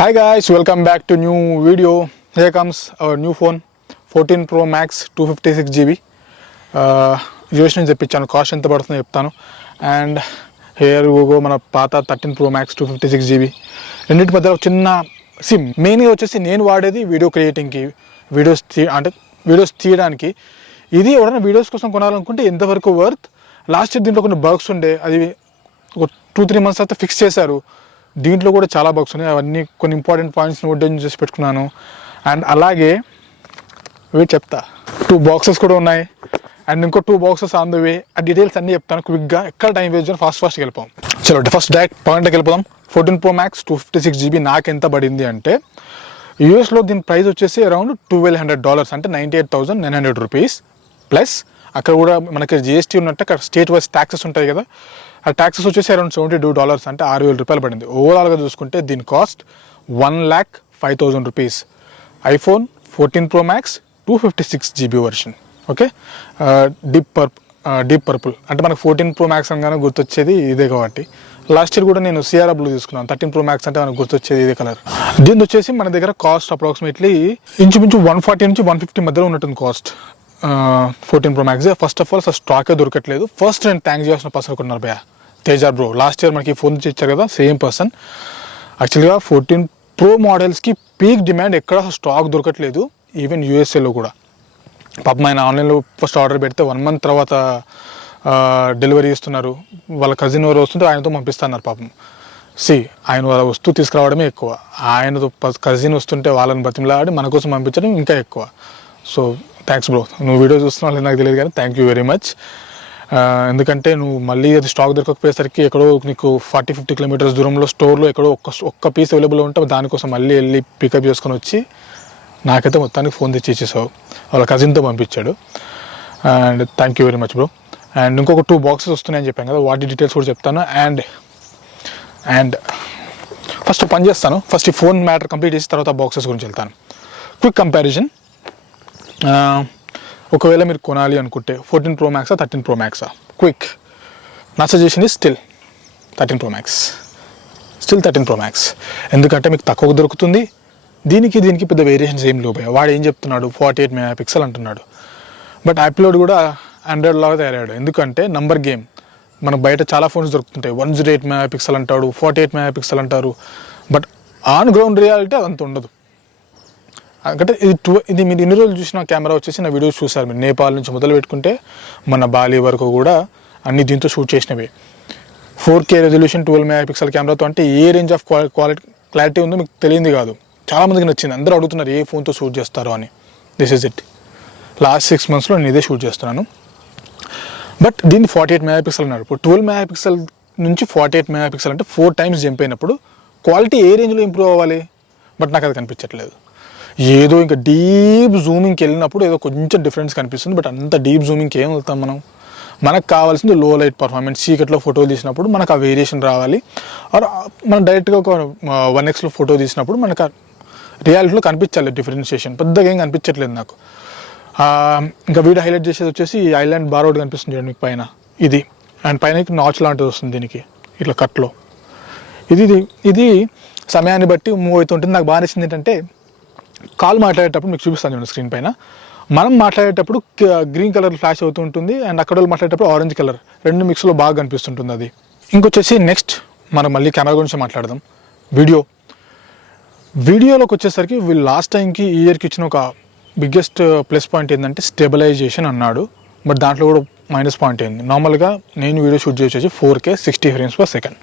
Hi guys, welcome back to new video. Here comes our new phone 14 Pro Max 256GB. US నుంచి తెప్పించాను, cost ఎంత పడుతుందో చెప్తాను. And here go మన పాత 13 Pro Max 256GB. రెండింటి మధ్య చిన్న సిమ్ మెయిన్గా వచ్చేసి నేను వాడేది వీడియో క్రియేటింగ్కి, వీడియోస్ తీయడానికి. ఇది ఎవరైనా వీడియోస్ కోసం కొనాలనుకుంటే ఎంతవరకు వర్త్. లాస్ట్ ఇయర్ దీంట్లో కొన్ని బగ్స్ ఉండే, అది ఒక 2-3 months అయితే ఫిక్స్ చేశారు. దీంట్లో కూడా చాలా బగ్స్ ఉన్నాయి, అవన్నీ కొన్ని ఇంపార్టెంట్ పాయింట్స్ నోట్ డౌన్ చేసి పెట్టుకున్నాను. అండ్ అలాగే వెయిట్ చెప్తా, 2 boxes కూడా ఉన్నాయి అండ్ ఇంకో 2 boxes ఆన్ ద వే. ఆ డీటెయిల్స్ అన్నీ చెప్తాను క్విక్గా, ఎక్కడ టైం వేస్ట్ చేయడం, ఫాస్ట్గా వెళ్ళిపోం. చలో ఫస్ట్ డైరెక్ట్ పాయింట్కి వెళ్ళిపోదాం. 14 Pro Max 256GB నాకు ఎంత పడింది అంటే, యూఎస్లో దీని ప్రైస్ వచ్చేసి అరౌండ్ $1,200, అంటే $98,900 ప్లస్ అక్కడ కూడా మనకి జిఎస్టీ ఉన్నట్టు అక్కడ స్టేట్ వైజ్ ట్యాక్సెస్ ఉంటాయి కదా, ఆ ట్యాక్సెస్ వచ్చేసి అరౌండ్ $72, అంటే $6,000 పడింది. ఓవరాల్గా చూసుకుంటే దీని cost $1,05,000. IPhone 14 Pro Max 256GB version. Okay, deep purple అంటే మనకు 14 Pro Max అనగానే గుర్తొచ్చేది ఇదే కాబట్టి. లాస్ట్ ఇయర్ కూడా నేను సిఆర్ బ్లూ తీసుకున్నాను. 13 Pro Max అంటే మనకు గుర్తొచ్చేది ఇదే కలర్. దీని వచ్చేసి మన దగ్గర కాస్ట్ అప్రాక్సిమేట్లీ ఇంచుమించు 140 నుంచి 150 మధ్యలో ఉన్నట్టుంది cost. 14 Pro Max first of all అసలు స్టాకే దొరకట్లేదు. ఫస్ట్ నేను థ్యాంక్స్ చేయాల్సిన పర్సన్ కొన్నారు భయ్యా, తేజ బ్రో. లాస్ట్ ఇయర్ మనకి ఫోన్ ఇచ్చారు కదా, సేమ్ పర్సన్. యాక్చువల్గా 14 Pro మోడల్స్కి పీక్ డిమాండ్ ఎక్కడ స్టాక్ దొరకట్లేదు, ఈవెన్ యూఎస్ఏలో కూడా. పాపం ఆయన ఆన్లైన్లో ఫస్ట్ ఆర్డర్ పెడితే 1 month తర్వాత డెలివరీ ఇస్తున్నారు. వాళ్ళ కజిన్ ఎవరు వస్తుంటే ఆయనతో పంపిస్తున్నారు పాపం. ఆయన వాళ్ళ వస్తువు తీసుకురావడమే ఎక్కువ, ఆయనతో కజిన్ వస్తుంటే వాళ్ళని బతిమలాడి మన కోసం పంపించడం ఇంకా ఎక్కువ. సో థ్యాంక్స్ బ్రో, నువ్వు వీడియో చూస్తున్నావు నాకు తెలియదు కానీ థ్యాంక్ యూ వెరీ మచ్. ఎందుకంటే నువ్వు మళ్ళీ అది స్టాక్ దొరకకపోయేసరికి ఎక్కడో నీకు 40-50 kilometers దూరంలో స్టోర్లో ఎక్కడో ఒక్క పీస్ అవైలబుల్ ఉంటే దానికోసం మళ్ళీ వెళ్ళి పికప్ చేసుకొని వచ్చి నాకైతే మొత్తానికి ఫోన్ తెచ్చి ఇచ్చేసావు. వాళ్ళ కజిన్తో పంపించాడు. And thank you very much bro. And ఇంకొక 2 boxes వస్తున్నాయని చెప్పాను కదా, వాటి డీటెయిల్స్ కూడా చెప్తాను. అండ్ ఫస్ట్ పని చేస్తాను, ఫస్ట్ ఈ ఫోన్ మ్యాటర్ కంప్లీట్ చేసి తర్వాత బాక్సెస్ గురించి వెళ్తాను. క్విక్ కంపారిజన్, ఒకవేళ మీరు కొనాలి అనుకుంటే 14 Pro Max 13 Pro Max quick నా suggestion is still 13 Pro Max. ఎందుకంటే మీకు తక్కువ దొరుకుతుంది. దీనికి పెద్ద వేరియేషన్స్ ఏం లేవు. వాడు ఏం చెప్తున్నాడు, 48 MP అంటున్నాడు. బట్ యాప్లోడ్ కూడా ఆండ్రాయిడ్ లాగా తయారయ్యాడు. ఎందుకంటే నంబర్ గేమ్. మనకు బయట చాలా ఫోన్స్ దొరుకుతుంటాయి, 108 MP అంటాడు, 48 MP అంటారు. బట్ ఆన్ గ్రౌండ్ రియాలిటీ అదంత ఉండదు. అంటే ఇది మీరు ఇన్ని రోజులు చూసిన కెమెరా వచ్చేసి నా వీడియోస్ చూసారు మీరు. నేపాల్ నుంచి మొదలు పెట్టుకుంటే మన బాలి వరకు కూడా అన్ని దీంతో షూట్ చేసినవి. 4K రెజల్యూషన్ 12 MP కెమెరాతో, అంటే ఏ రేంజ్ ఆఫ్ క్లారిటీ ఉందో మీకు తెలియంది కాదు. చాలామందికి నచ్చింది, అందరూ అడుగుతున్నారు ఏ ఫోన్తో షూట్ చేస్తారో అని. This is it. లాస్ట్ 6 monthsలో నేను ఇదే షూట్ చేస్తున్నాను. బట్ దీన్ని 48 MP అన్నారు. ఇప్పుడు 12 MP నుంచి 48 MP అంటే 4 times జంప్ అయినప్పుడు క్వాలిటీ ఏ రేంజ్లో ఇంప్రూవ్ అవ్వాలి. బట్ నాకు అది కనిపించట్లేదు. ఏదో ఇంకా డీప్ జూమింగ్కి వెళ్ళినప్పుడు ఏదో కొంచెం డిఫరెన్స్ కనిపిస్తుంది. బట్ అంత డీప్ జూమింగ్కి ఏం వెళ్తాం మనం. మనకు కావాల్సింది లో లైట్ పర్ఫార్మెన్స్. చీకట్లో ఫోటో తీసినప్పుడు మనకు ఆ వేరియేషన్ రావాలి. ఆర్ మనం డైరెక్ట్గా ఒక 1xలో ఫోటో తీసినప్పుడు మనకు రియాలిటీలో కనిపించాలి డిఫరెన్షియేషన్. పెద్దగా ఏం కనిపించట్లేదు నాకు. ఇంకా వీడియో హైలైట్ చేసేది వచ్చేసి ఐలాండ్ బార్ ఒకటి కనిపిస్తుంది చూడండి మీకు పైన, ఇది. అండ్ పైన నాచ్ లాంటిది వస్తుంది దీనికి ఇట్లా కట్లో. ఇది సమయాన్ని బట్టి మూవ్ అవుతుంటుంది. నాకు బాగా నచ్చింది ఏంటంటే, కాల్ మాట్లాడేటప్పుడు మీకు చూపిస్తాను చూడండి స్క్రీన్ పైన, మనం మాట్లాడేటప్పుడు గ్రీన్ కలర్ ఫ్లాష్ అవుతూ ఉంటుంది అండ్ అక్కడ వాళ్ళు మాట్లాడేటప్పుడు ఆరెంజ్ కలర్, 2 మిక్స్లో బాగా కనిపిస్తుంటుంది అది. ఇంకొచ్చేసి నెక్స్ట్ మనం మళ్ళీ కెమెరా గురించి మాట్లాడదాం. వీడియోలోకి వచ్చేసరికి వీళ్ళు లాస్ట్ టైంకి ఈ ఇయర్కి ఇచ్చిన ఒక బిగ్గెస్ట్ ప్లస్ పాయింట్ ఏంటంటే స్టెబిలైజేషన్ అన్నాడు. బట్ దాంట్లో కూడా మైనస్ పాయింట్ ఏంది, నార్మల్గా నేను వీడియో షూట్ చేసేసి 4K 60 frames/second.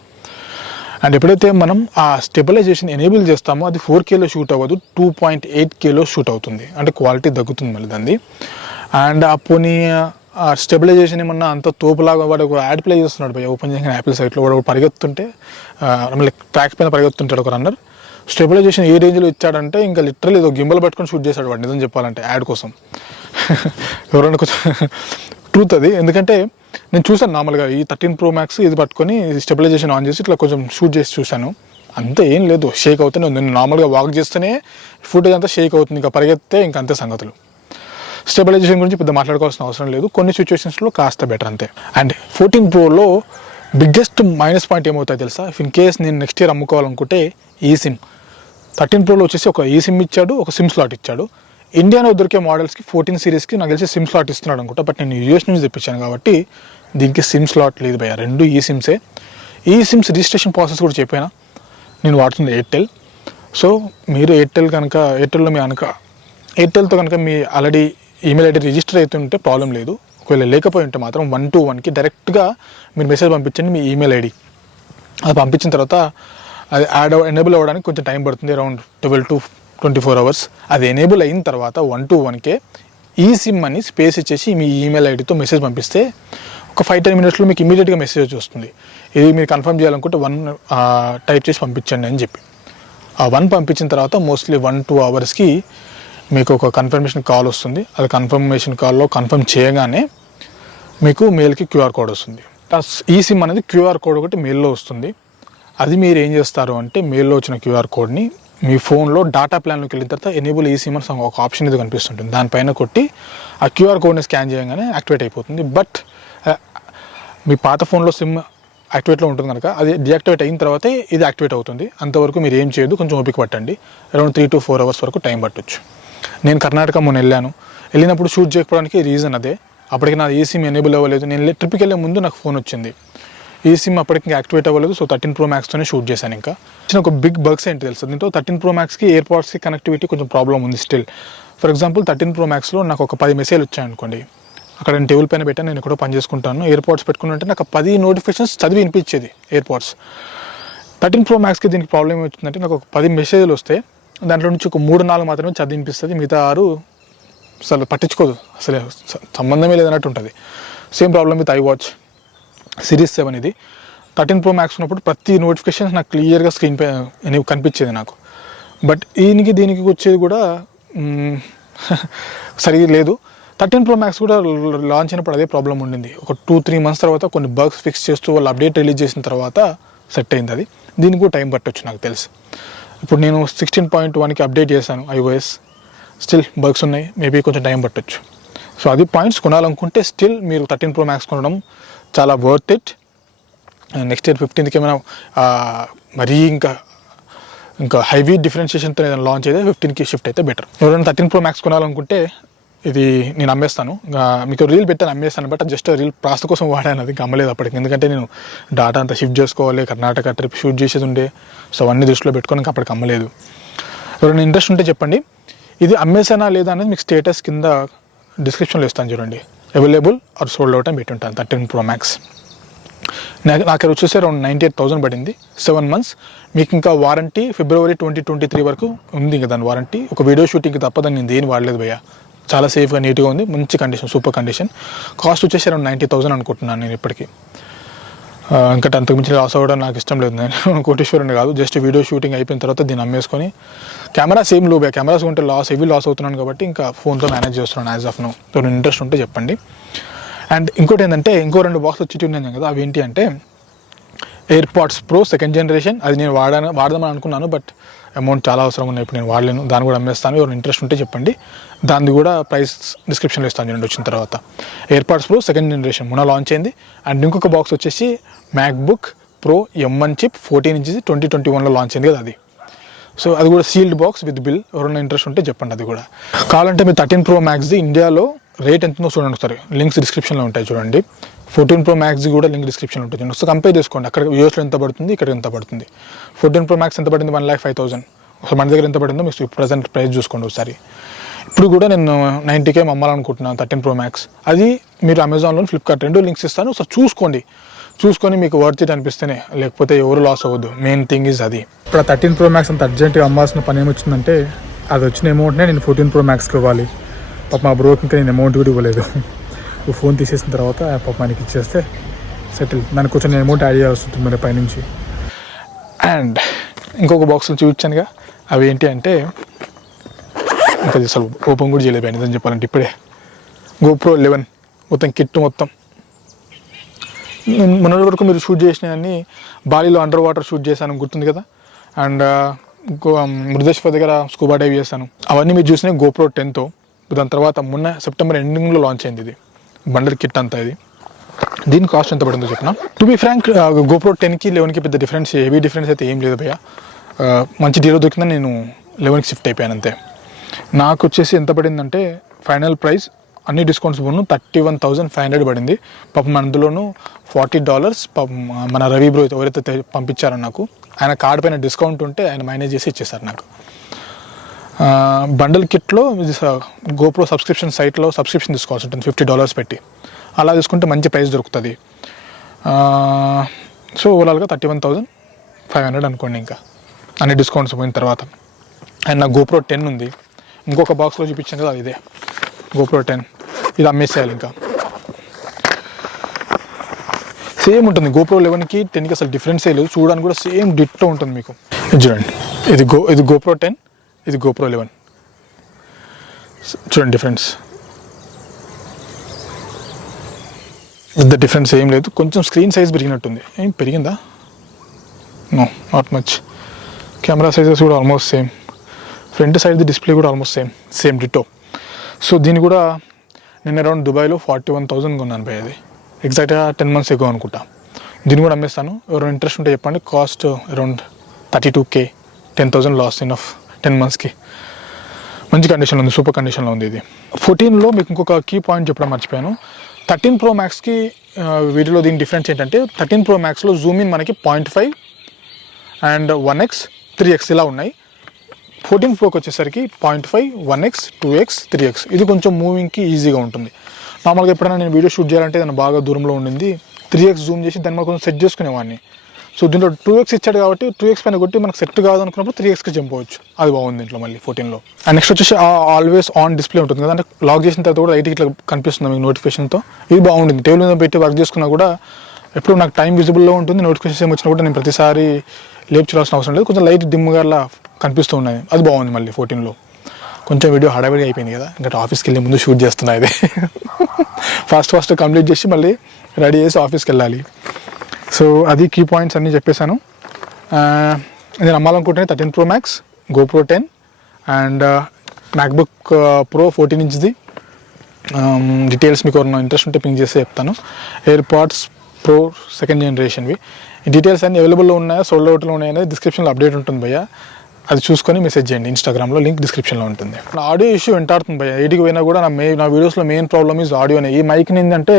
అండ్ ఎప్పుడైతే మనం ఆ స్టెబిలైజేషన్ ఎనేబుల్ చేస్తామో అది 4Kలో షూట్ అవ్వదు, 2.8Kలో షూట్ అవుతుంది. అంటే క్వాలిటీ తగ్గుతుంది మళ్ళీ దాన్ని. అండ్ పోనీ ఆ స్టెబిలైజేషన్ ఏమన్నా అంత తోపులాగా వాడు ఒక యాడ్ ప్లే చేస్తున్నాడు భయ, ఓపెన్ చేయగానే యాపిల్ సైట్లో వాడు పరిగెత్తుంటే మళ్ళీ ట్రాక్ పైన పరిగెత్తుంటాడు ఒక రన్నర్. స్టెబిలైజేషన్ ఏ రేంజ్లో ఇచ్చాడంటే ఇంకా లిటరల్ ఏదో గింబల్ పట్టుకొని షూట్ చేశాడు వాడు, నిజం చెప్పాలంటే యాడ్ కోసం. ఎవరైనా కొంచెం ట్రూత్ అది. ఎందుకంటే నేను చూసాను నార్మల్గా ఈ 13 Pro Max ఇది పట్టుకొని స్టెబిలైజేషన్ ఆన్ చేసి ఇట్లా కొంచెం షూట్ చేసి చూశాను. అంతే, ఏం లేదు, షేక్ అవుతూనే ఉంది. నేను నార్మల్గా వాక్ చేస్తేనే ఫుటేజ్ అంతా షేక్ అవుతుంది, ఇంకా పరిగెత్తే ఇంకా అంతే సంగతులు. స్టెబిలైజేషన్ గురించి పెద్ద మాట్లాడుకోవాల్సిన అవసరం లేదు, కొన్ని సిచ్యువేషన్స్లో కాస్త బెటర్ అంతే. అండ్ 14 Proలో బిగ్గెస్ట్ మైనస్ పాయింట్ ఏమవుతాయి తెలుసా? ఇఫ్ ఇన్ కేస్ నేను నెక్స్ట్ ఇయర్ అమ్ముకోవాలనుకుంటే ఈ సిమ్ 13 Proలో వచ్చేసి ఒక ఈ సిమ్ ఇచ్చాడు, ఒక సిమ్ స్లాట్ ఇచ్చాడు. ఇండియాలో దొరికే మోడల్స్కి 14 సిరీస్కి నాకు తెలిసి సిమ్ స్లాట్ ఇస్తున్నాడు అనుకుంటా. బట్ నేను యూఎస్ నుంచి తెప్పించాను కాబట్టి దీనికి సిమ్ స్లాట్ లేదు భయ్య, 2 ఈ సిమ్సే. ఈ సిమ్స్ రిజిస్ట్రేషన్ ప్రాసెస్ కూడా చెప్పాను. నేను వాడుతుంది ఎయిర్టెల్. సో మీరు ఎయిర్టెల్లో మీ ఎయిర్టెల్తో కనుక మీ ఆల్రెడీ ఈమెయిల్ ఐడి రిజిస్టర్ అవుతుంటే ప్రాబ్లం లేదు. ఒకవేళ లేకపోయి ఉంటే మాత్రం 121కి డైరెక్ట్గా మీరు మెసేజ్ పంపించండి మీ ఈమెయిల్ ఐడి. అది పంపించిన తర్వాత అది ఎనేబుల్ అవ్వడానికి కొంచెం టైం పడుతుంది, అరౌండ్ 12 to 24 hours. అది ఎనేబుల్ అయిన తర్వాత 121కే ఈ సిమ్ అని స్పేస్ ఇచ్చేసి మీ ఈమెయిల్ ఐడితో మెసేజ్ పంపిస్తే ఒక 5-10 minutesలో మీకు ఇమీడియట్గా మెసేజ్ వస్తుంది. ఇది మీరు కన్ఫర్మ్ చేయాలనుకుంటే 1 టైప్ చేసి పంపించండి అని చెప్పి. ఆ 1 పంపించిన తర్వాత మోస్ట్లీ 1-2 hours మీకు ఒక కన్ఫర్మేషన్ కాల్ వస్తుంది. అది కన్ఫర్మేషన్ కాల్లో కన్ఫర్మ్ చేయగానే మీకు మెయిల్కి QR కోడ్ వస్తుంది. ఈ సిమ్ అనేది QR కోడ్ ఒకటి మెయిల్లో వస్తుంది. అది మీరు ఏం చేస్తారు అంటే మెయిల్లో వచ్చిన QR కోడ్ని మీ ఫోన్లో డాటా ప్లాన్లోకి వెళ్ళిన తర్వాత ఎనేబుల్ ఈ సిమ్ అని ఒక ఆప్షన్ ఇది కనిపిస్తుంటుంది. దానిపైన కొట్టి ఆ QR కోడ్ని స్కాన్ చేయగానే యాక్టివేట్ అయిపోతుంది. బట్ మీ పాత ఫోన్లో సిమ్ యాక్టివేట్లో ఉంటుంది కనుక అది డియాక్టివేట్ అయిన తర్వాతే ఇది యాక్టివేట్ అవుతుంది. అంతవరకు మీరు ఏం చేయదు, కొంచెం ఓపిక పట్టండి. అరౌండ్ 3 to 4 hours వరకు టైం పట్టొచ్చు. నేను కర్ణాటక మొన్న వెళ్ళినప్పుడు షూట్ చేయకపోవడానికి రీజన్ అదే. అప్పటికి నా ఈ సిమ్ ఎనేబుల్ అవ్వలేదు. నేను ట్రిప్కి వెళ్ళే ముందు నాకు ఫోన్ వచ్చింది. ఈ సిమ్ అప్పటికి యాక్టివేట్ అవ్వలేదు. సో 13 Pro Maxతోనే షూట్ చేశాను. ఇంకా ఒక బిగ్ బగ్స్ ఏంటి తెలుసు, దీంతో 13 Pro Maxకి ఎయిర్పాడ్స్కి కనెక్టివిటీ కొంచెం ప్రాబ్లం ఉంది స్టిల్. ఫర్ ఎగ్జాంపుల్ 13 Pro Maxలో నాకు ఒక 10 మెసేజ్లు వచ్చాయనుకోండి, అక్కడ నేను టేబుల్ పైన పెట్టాను, నేను ఎక్కడో పని చేసుకుంటాను, ఎయిర్పాడ్స్ పెట్టుకుంటే నాకు 10 నోటిఫికేషన్స్ చదివి వినిపించేది ఎయిర్పాడ్స్. 13 Pro Maxకి దీనికి ప్రాబ్లం ఏమవుతుందంటే నాకు ఒక 10 మెసేజ్లు వస్తే దాంట్లో నుంచి ఒక 3-4 మాత్రమే చదివి వినిపిస్తుంది, మిగతా 6 అసలు పట్టించుకోదు, అసలు సంబంధమే లేదన్నట్టు ఉంటుంది. Same problem with iWatch series 7 ఇది. 13 Pro Max ఉన్నప్పుడు ప్రతి నోటిఫికేషన్స్ నాకు క్లియర్గా స్క్రీన్ పై కనిపించేది నాకు. బట్ దీనికి వచ్చేది కూడా సరిగ్గా లేదు. 13 Pro Max కూడా లాంచ్ అయినప్పుడు అదే ప్రాబ్లం ఉండింది. ఒక 2-3 months తర్వాత కొన్ని బగ్స్ ఫిక్స్ చేస్తూ వాళ్ళు అప్డేట్ రిలీజ్ చేసిన తర్వాత సెట్ అయింది అది. దీనికి కూడా టైం పట్టొచ్చు నాకు తెలుసు. ఇప్పుడు నేను 16.1కి అప్డేట్ చేశాను iOS, స్టిల్ బగ్స్ ఉన్నాయి, మేబీ కొంచెం టైం పట్టొచ్చు. సో అది పాయింట్స్. కొనాలనుకుంటే స్టిల్ మీరు 13 Pro Max కొనడం చాలా వర్త్ ఇట్. నెక్స్ట్ ఇయర్ 15కి ఏమైనా మరీ ఇంకా హైవీ డిఫరెన్షియేషన్తో ఏదైనా లాంచ్ అయితే 15కి షిఫ్ట్ అయితే బెటర్. ఎవరైనా 13 Pro Max కొనాలనుకుంటే ఇది నేను అమ్మేస్తాను. మీకు రీల్ పెట్టాను అమ్మేస్తాను, బట్ జస్ట్ రీల్ ప్రాసెస్ కోసం వాడాను, అది అమ్మలేదు అప్పటికి. ఎందుకంటే నేను డాటా అంతా షిఫ్ట్ చేసుకోవాలి, కర్ణాటక ట్రిప్ షూట్ చేసేది ఉండే. సో అవన్నీ దృష్టిలో పెట్టుకొని ఇంకా అప్పటికి అమ్మలేదు. ఎవరైనా ఇంట్రెస్ట్ ఉంటే చెప్పండి. ఇది అమ్మేసానా లేదా అనేది మీకు స్టేటస్ కింద డిస్క్రిప్షన్లో ఇస్తాను చూడండి. అవైలబుల్ ఆర్ సోల్డ్ అవుట్ అని పెట్టుంటాను 13 Pro Max. నాకు వచ్చేసి అరౌండ్ 98,000 పడింది, 7 months. మీకు ఇంకా వారంటీ February 2023 వరకు ఉంది. ఇంకా దాని వారంటీ ఒక వీడియో షూటింగ్కి తప్ప దాన్ని నేను దేని వాడలేదు భయ్య. చాలా సేఫ్గా నీట్గా ఉంది, మంచి కండిషన్, సూపర్ కండిషన్. కాస్ట్ వచ్చేసి అరౌండ్ 90,000 అనుకుంటున్నాను నేను ఇప్పటికీ. ఇంకా అంతకుమించి లాస్ అవ్వడం నాకు ఇష్టం లేదు. నేను కోటేశ్వరుని కాదు, జస్ట్ వీడియో షూటింగ్ అయిపోయిన తర్వాత దీన్ని అమ్మేసుకొని కెమెరా సేమ్ లోబే, కెమెరాస్ ఉంటే హెవీ లాస్ అవుతున్నాను కాబట్టి ఇంకా ఫోన్తో మేనేజ్ చేస్తున్నాను as of now. So interest ఉంటే చెప్పండి. అండ్ ఇంకోటి ఏంటంటే ఇంకో 2 బాక్స్ వచ్చి ఉన్నాను కదా, అవి ఏంటి అంటే AirPods Pro 2nd generation. అది నేను వాడదామని అనుకున్నాను, బట్ అమౌంట్ చాలా అవసరం ఉన్నాయి, ఇప్పుడు నేను వాడలేను. దాన్ని కూడా అమ్మేస్తాను. ఎవరైనా ఇంట్రెస్ట్ ఉంటే చెప్పండి, దాన్ని కూడా ప్రైస్ డిస్క్రిప్షన్లో ఇస్తాను చూడండి వచ్చిన తర్వాత. AirPods Pro 2nd generation మొన్న లాంచ్ అయింది. అండ్ ఇంకొక బాక్స్ వచ్చేసి MacBook Pro M1 chip 14 inches 2021లో లాంచ్ అయింది కదా అది. సో అది కూడా సీల్డ్ బాక్స్ విత్ బిల్. ఎవరైనా ఇంట్రెస్ట్ ఉంటే చెప్పండి. అది కూడా కావాలంటే మీరు 13 Pro Maxది ఇండియాలో రేట్ ఎంతో చూడండి ఒకసారి, లింక్స్ డిస్క్రిప్షన్లో ఉంటాయి చూడండి. 14 Pro Max కూడా లింక్ డిస్క్రిప్షన్లో ఉంటుంది. సో కంపేర్ చేసుకోండి, అక్కడ యూఎస్లో ఎంత పడుతుంది, ఇక్కడ ఎంత పడుతుంది. 14 Pro Max ఎంత పడింది, 1,05,000. అసలు మన దగ్గర ఎంత పడిందో మీకు ప్రజెంట్ ప్రైస్ చూసుకోండి ఒకసారి. ఇప్పుడు కూడా నేను 90K అమ్మాలనుకుంటున్నాను 13 Pro Max. అది మీరు అమెజాన్లో, ఫ్లిప్కార్ట్ 2 లింక్స్ ఇస్తాను. సో చూసుకొని మీకు వర్త్ ఇట్ అనిపిస్తేనే, లేకపోతే ఎవరు లాస్ అవ్వద్దు. మెయిన్ థింగ్ ఈజ్ అది. ఇప్పుడు 13 Pro Max అంత అర్జెంట్గా అమ్మాల్సిన పని ఏమొచ్చిందంటే, అది వచ్చిన అమౌంట్నే నేను 14 Pro Maxకి ఇవ్వాలి. పాప మా బ్రోకి ఇంకా నేను అమౌంట్ కూడా ఇవ్వలేదు. ఫోన్ తీసేసిన తర్వాత పాప మనకి ఇచ్చేస్తే సెటిల్. దానికి కొంచెం నేను అమౌంట్ యాడ్ చేయాల్సి ఉంటుంది మరి పైనుంచి. అండ్ ఇంకొక బాక్స్లో చూపించానుగా, అవి ఏంటి అంటే ఇంకా అసలు ఓపెన్ కూడా చేయలేదు నిజం చెప్పాలంటే. ఇప్పుడే GoPro 11 మొత్తం కిట్ మొత్తం. మొన్నటి వరకు మీరు షూట్ చేసినవన్నీ బాలీలో అండర్ వాటర్ షూట్ చేశాను గుర్తుంది కదా. అండ్ మృదేశ్వర్ దగ్గర స్కూబా డైవ్ చేశాను. అవన్నీ మీరు చూసినాయి GoPro 10తో. దాని తర్వాత మొన్న సెప్టెంబర్ ఎండింగ్లో లాంచ్ అయింది ఇది బండర్ కిట్ అంతా. ఇది దీని కాస్ట్ ఎంత పడిందో చెప్పిన. టు బి ఫ్రాంక్ GoPro 10కి 11కి పెద్ద డిఫరెన్స్, హెవీ డిఫరెన్స్ అయితే ఏం లేదు భయ్య. మంచి డీలో దొరికిందని నేను 11కి షిఫ్ట్ అయిపోయాను అంతే. నాకు వచ్చేసి ఎంత పడిందంటే ఫైనల్ ప్రైస్ అన్ని డిస్కౌంట్స్ పోను 31,500 పడింది. పాపం అందులోనూ $40 పాపం మన రవి బ్రో ఎవరైతే పంపించారో నాకు, ఆయన కార్డ్ పైన డిస్కౌంట్ ఉంటే ఆయన మైనేజ్ చేసి ఇచ్చేసారు నాకు. బండల్ కిట్లో గోప్రో సబ్స్క్రిప్షన్ సైట్లో సబ్స్క్రిప్షన్ తీసుకోవాల్సి ఉంటుంది $50 పెట్టి. అలా తీసుకుంటే మంచి ప్రైస్ దొరుకుతుంది. సో ఓవరాల్గా 31,500 అనుకోండి ఇంకా అన్ని డిస్కౌంట్స్ పోయిన తర్వాత. అండ్ నా గోప్రో 10 ఉంది, ఇంకొక బాక్స్లో చూపించాను కదా ఇదే గోప్రో 10. ఇది అమ్మేసేయాలి ఇంకా. సేమ్ ఉంటుంది గోప్రో 11కి 10కి అసలు డిఫరెన్సే లేదు, చూడడానికి కూడా సేమ్ డిట్టో ఉంటుంది మీకు. ఇది చూడండి, ఇది గోప్రో 10, ఇది గోప్రో 11. చూడండి డిఫరెన్స్, పెద్ద డిఫరెన్స్ ఏం లేదు. కొంచెం స్క్రీన్ సైజ్ పెరిగినట్టుంది. ఏం పెరిగిందా? No, not much. Camera sizes కూడా almost same, front side display కూడా ఆల్మోస్ట్ సేమ్ డిట్టో. సో దీన్ని కూడా నేను అరౌండ్ దుబాయ్లో 41,000 కొన్నాను భయ్. అది ఎగ్జాక్ట్గా 10 months ఎగో అనుకుంటా. దీన్ని కూడా అమ్మేస్తాను. ఎవరైనా ఇంట్రెస్ట్ ఉంటే చెప్పండి. Cost around 32K, 10,000 loss in of 10 monthsకి. మంచి కండిషన్లో ఉంది, సూపర్ కండిషన్లో ఉంది ఇది. 14లో మీకు ఇంకొక కీ పాయింట్ చెప్పడం మర్చిపోయాను. 13 Pro Maxకి వీడియోలో దీని డిఫరెన్స్ ఏంటంటే 13 Pro Maxలో జూమ్ ఇన్ మనకి 0.5 అండ్ 1x 3x ఇలా ఉన్నాయి. 14 Proకి వచ్చేసరికి 0.5 1x 2x 3x. ఇది కొంచెం మూవింగ్కి ఈజీగా ఉంటుంది. నార్మల్గా ఎప్పుడైనా నేను వీడియో షూట్ చేయాలంటే దాన్ని బాగా దూరంలో ఉండింది 3x జూమ్ చేసి దాన్ని మనం కొంచెం సెట్ చేసుకునేవాడిని. సో దీంట్లో 2x ఇచ్చాడు కాబట్టి 2x పైన కొట్టి మనకు సెట్ కాదు అనుకున్నప్పుడు 3xకి జంప్ అవ్వచ్చు. అది బాగుంది దీంట్లో మళ్ళీ 14లో. అండ్ నెక్స్ట్ వచ్చేసి ఆల్వేస్ ఆన్ డిస్ప్లే ఉంటుంది కదా, అంటే లాక్ చేసిన తర్వాత కూడా లైట్ ఇట్లా కనిపిస్తుంది మీకు నోటిఫికేషన్తో. ఇది బాగుంటుంది. టేబుల్ మీద పెట్టి వర్క్ చేసుకున్నా కూడా ఎప్పుడు నాకు టైం విజిబుల్లో ఉంటుంది. నోటిఫికేషన్స్ ఏమి వచ్చినా కూడా నేను ప్రతిసారి లేపు చూడాల్సిన అవసరం లేదు. కొంచెం లైట్ డిమ్గా అలా కనిపిస్తూ ఉన్నాయి. అది బాగుంది మళ్ళీ 14లో. కొంచెం వీడియో హడావిడి అయిపోయింది కదా, ఇంకా ఆఫీస్కి వెళ్ళే ముందు షూట్ చేస్తున్నా. ఇది ఫాస్ట్ కంప్లీట్ చేసి మళ్ళీ రెడీ చేసి ఆఫీస్కి వెళ్ళాలి. సో అది కీ పాయింట్స్ అన్నీ చెప్పేశాను. నేను అమ్మాలనుకుంటున్నాను 13 Pro Max, GoPro 10 and MacBook Pro 14 inchది. డీటెయిల్స్ మీకు ఎవరైనా ఇంట్రెస్ట్ ఉంటే పింక్ చేసి చెప్తాను. AirPods Pro 2nd generation. ఈ డీటెయిల్స్ అన్నీ అవైలబుల్లో ఉన్నాయా, సోల్డ్ అవుట్లో ఉన్నాయనేది డిస్క్రిప్షన్లో అప్డేట్ ఉంటుంది భయ్య. అది చూసుకొని మెసేజ్ చేయండి. ఇన్స్టాగ్రామ్లో లింక్ డిస్క్రిప్షన్లో ఉంటుంది. నా ఆడియో ఇష్యూ వెంటాడుతుంది భయ్య. ఎయిటికి పోయినా కూడా నా వీడియోస్లో మెయిన్ ప్రాబ్లమ్ ఈజ్ ఆడియోనే. ఈ మైక్ని ఏంటంటే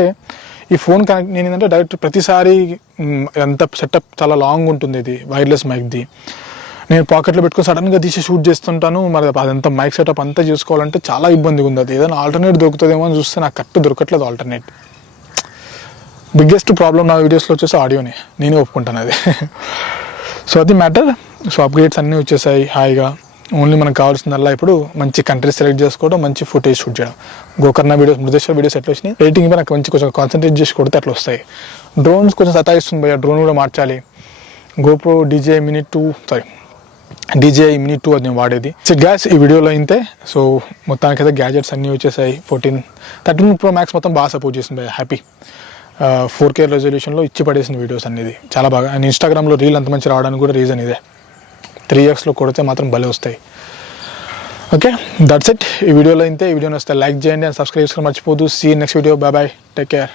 ఈ ఫోన్ కనెక్ట్ నేను ఏంటంటే డైరెక్ట్ ప్రతిసారి ఎంత సెటప్ చాలా లాంగ్ ఉంటుంది. ఇది వైర్లెస్ మైక్ది. నేను పాకెట్లో పెట్టుకొని సడన్గా తీసి షూట్ చేస్తుంటాను. మరి అదంతా మైక్ సెటప్ అంతా చేసుకోవాలంటే చాలా ఇబ్బందిగా ఉంది. అది ఏదైనా ఆల్టర్నేట్ దొరుకుతుందేమో అని చూస్తే నాకు కరెక్ట్ దొరకట్లేదు ఆల్టర్నేట్. బిగ్గెస్ట్ ప్రాబ్లం నా వీడియోస్లో వచ్చేసి ఆడియోనే, నేనే ఒప్పుకుంటాను అది. సో అది మ్యాటర్. సో అప్గ్రేడ్స్ అన్నీ వచ్చేసాయి హాయిగా. ఓన్లీ మనకు కావాల్సిందల్లా ఇప్పుడు మంచి కంట్రీస్ సెలెక్ట్ చేసుకోవడం, మంచి ఫుటేజ్ షూట్ చేయడం. గోకర్ణ వీడియోస్, మృదేశ్వర్ వీడియోస్ ఎట్లా వచ్చినాయి, ఎడిటింగ్ పై నాకు కొంచెం కాన్సన్ట్రేట్ చేసి కొడితే అట్లా వస్తాయి. డ్రోన్స్ కొంచెం సతాయిస్తుంది భయ్య, డ్రోన్ కూడా మార్చాలి. GoPro DJI Mini 2 అది నేను వాడేది. సో గ్యాస్ ఈ వీడియోలో ఇంతే. సో మొత్తానికైతే గ్యాజెట్స్ అన్నీ వచ్చేసాయి. 13 Pro Max మొత్తం బాగా సపోర్ట్ చేసింది భయ్య, హ్యాపీ. 4K రెజల్యూషన్లో ఇచ్చి పడేసిన వీడియోస్ అనేది చాలా బాగా. అండ్ ఇన్స్టాగ్రామ్లో రీల్ అంత మంచి రావడానికి కూడా రీజన్ ఇదే. 3xలో కొడితే మాత్రం భలే వస్తాయి. Okay, that's it. ఈ వీడియోలో ఇంతే. ఈ వీడియోని వస్తే లైక్ చేయండి అండ్ సబ్స్క్రైబ్ చేసుకోవడం మర్చిపోదు. See next video. Bye, take care.